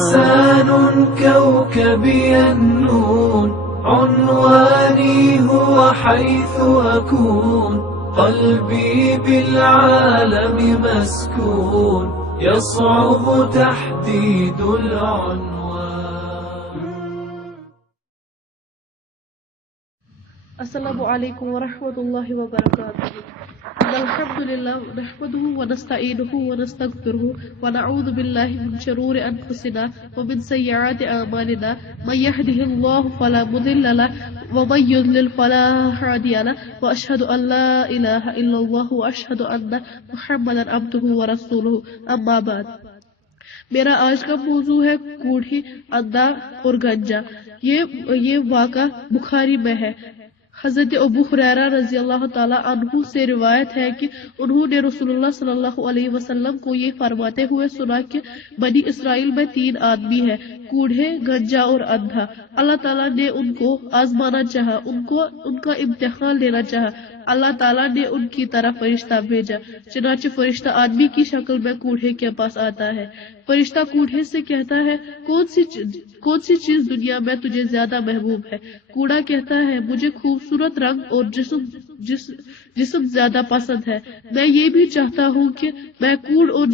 إنسان كوكبي النون، عنواني هو حيث أكون، قلبي بالعالم مسكون، يصعب تحديد العنوان. السلام علیکم ورحمۃ اللہ وبرکاتہ. الحمد للہ نحمده ونستعینه ونستغفره ونعوذ باللہ من شرور انفسنا ومن سیئات اعمالنا، من يهده الله فلا مضل له ومن يضلل فلا هادي له، واشهد ان لا الہ الا اللہ واشهد ان محمدا عبده ورسولہ. اما بعد، میرا آج کا موضوع ہے کوڑھی، اندھا اور گنجا. یہ واقعہ بخاری میں ہے. حضرت ابو ہریرہ رضی اللہ تعالیٰ عنہ سے روایت ہے کہ انہوں نے رسول اللہ صلی اللہ علیہ وسلم کو یہ فرماتے ہوئے سنا کہ بنی اسرائیل میں 3 آدمی ہیں، کوڑھے، گنجا اور اندھا. اللہ تعالیٰ نے ان کو آزمانا چاہا، ان کا امتحان لینا چاہا. اللہ تعالیٰ نے ان کی طرف فرشتہ بھیجا. چنانچہ فرشتہ آدمی کی شکل میں کوڑھے کے پاس آتا ہے. فرشتہ کوڑھے سے کہتا ہے، کون سی چیز دنیا میں تجھے زیادہ محبوب ہے؟ کوڑا کہتا ہے، مجھے خوبصورت رنگ اور جسم زیادہ پسند ہے. میں یہ بھی چاہتا ہوں کہ میں کوڑ اور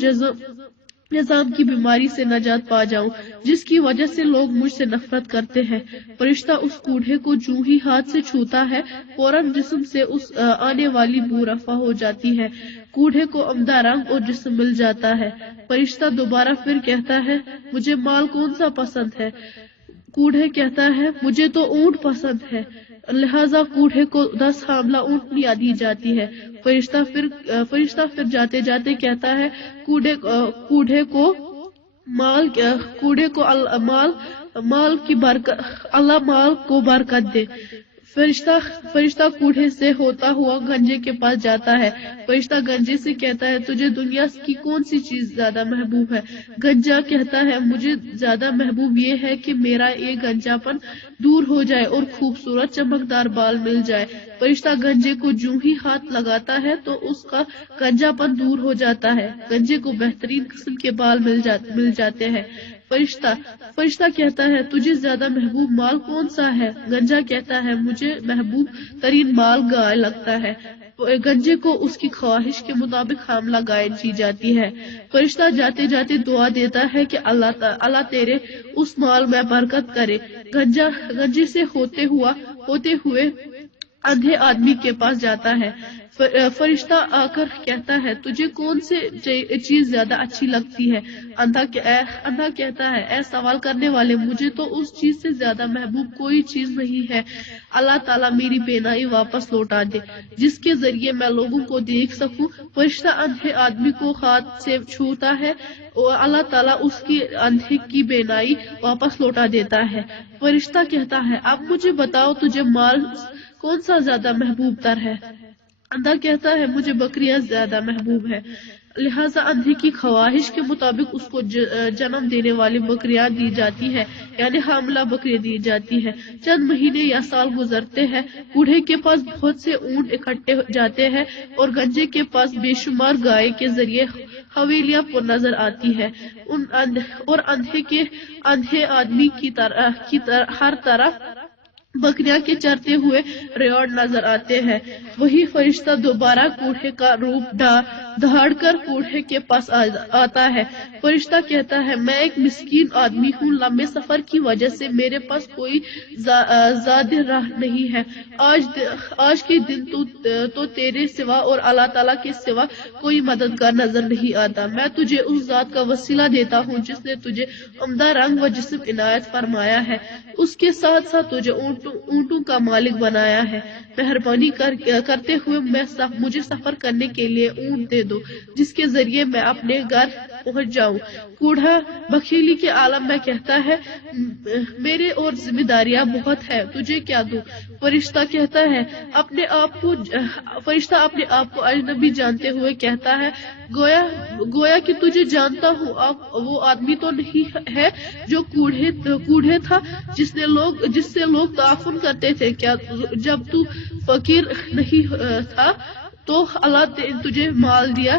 نظام کی بیماری سے نجات پا جاؤں، جس کی وجہ سے لوگ مجھ سے نفرت کرتے ہیں. فرشتہ اس کوڑھے کو جو ہی ہاتھ سے چھوتا ہے، فوراً جسم سے اس آنے والی بو رفع ہو جاتی ہے. کوڑھے کو عمدہ رنگ اور جسم مل جاتا ہے. فرشتہ دوبارہ پھر کہتا ہے، مجھے مال کون سا پسند ہے؟ کوڑھے کہتا ہے، مجھے تو اونٹ پسند ہے. لہذا کوڑھے کو 10 حاملہ اونٹنیاں دی جاتی ہے. فرشتہ پھر جاتے جاتے کہتا ہے، کوڑھے کو مال کی برکت، اللہ مال کو برکت دے. فرشتہ کوڑھے سے ہوتا ہوا گنجے کے پاس جاتا ہے. فرشتہ گنجے سے کہتا ہے، تجھے دنیا کی کون سی چیز زیادہ محبوب ہے؟ گنجا کہتا ہے، مجھے زیادہ محبوب یہ ہے کہ میرا یہ گنجا پن دور ہو جائے اور خوبصورت چمکدار بال مل جائے. فرشتہ گنجے کو جو ہی ہاتھ لگاتا ہے تو اس کا گنجا پن دور ہو جاتا ہے. گنجے کو بہترین قسم کے بال مل جاتے ہیں. فرشتہ کہتا ہے، تجھے زیادہ محبوب مال کون سا ہے؟ گنجا کہتا ہے، مجھے محبوب ترین مال گائے لگتا ہے. گنجے کو اس کی خواہش کے مطابق حاملہ گائے دی جاتی ہے. فرشتہ جاتے جاتے دعا دیتا ہے کہ اللہ تیرے اس مال میں برکت کرے. گنجے سے ہوتے ہوئے اندھے آدمی کے پاس جاتا ہے. فرشتہ آ کر کہتا ہے، تجھے کون سی چیز زیادہ اچھی لگتی ہے؟ اندھا کہتا ہے، اے سوال کرنے والے، مجھے تو اس چیز سے زیادہ محبوب کوئی چیز نہیں ہے. اللہ تعالیٰ میری بینائی واپس لوٹا دے جس کے ذریعے میں لوگوں کو دیکھ سکوں. فرشتہ اندھے آدمی کو ہاتھ سے چھوتا ہے اور اللہ تعالیٰ اس کی اندھے کی بینائی واپس لوٹا دیتا ہے. فرشتہ کہتا ہے، اب مجھے بتاؤ، تجھے مال کون سا زیادہ محبوب تر ہے؟ اندھا کہتا ہے، مجھے بکریاں زیادہ محبوب ہے. لہذا اندھے کی خواہش کے مطابق اس کو جنم دینے والی بکریاں دی جاتی ہے، یعنی حاملہ بکریاں دی جاتی ہے. چند مہینے یا سال گزرتے ہیں، کوڑھے کے پاس بہت سے اونٹ اکٹھے جاتے ہیں اور گنجے کے پاس بے شمار گائے کے ذریعے حویلیاں پر نظر آتی ہے. اور اندھے آدمی کی ہر طرف بکریاں کے چرتے ہوئے ریوڑ نظر آتے ہیں. وہی فرشتہ دوبارہ کوڑھے کا روپ دھاڑ کر کوڑھے کے پاس آتا ہے. فرشتہ کہتا ہے، میں ایک مسکین آدمی ہوں، لمبے سفر کی وجہ سے میرے پاس کوئی زیادہ راہ نہیں ہے. آج کے دن تو تیرے سوا اور اللہ تعالیٰ کے سوا کوئی مددگار نظر نہیں آتا. میں تجھے اس ذات کا وسیلہ دیتا ہوں جس نے تجھے عمدہ رنگ و جسم عنایت فرمایا ہے، اس کے ساتھ ساتھ تجھے اونٹوں کا مالک بنایا ہے. مہربانی کرتے ہوئے مجھے سفر کرنے کے لیے اونٹ دے دو جس کے ذریعے میں اپنے گھر پہنچ جاؤں. کوڑھا بخیلی کے عالم میں کہتا ہے، میرے اور ذمہ داریاں بہت ہے، تجھے کیا دوں؟ فرشتہ کہتا ہے، اپنے آپ کو اجنبی جانتے ہوئے کہتا ہے، گویا کہ تجھے جانتا ہوں. وہ آدمی تو نہیں ہے جو کوڑھے تھا جس سے لوگ تعاون کرتے تھے. کیا جب تو فقیر نہیں تھا تو اللہ نے تجھے مال دیا؟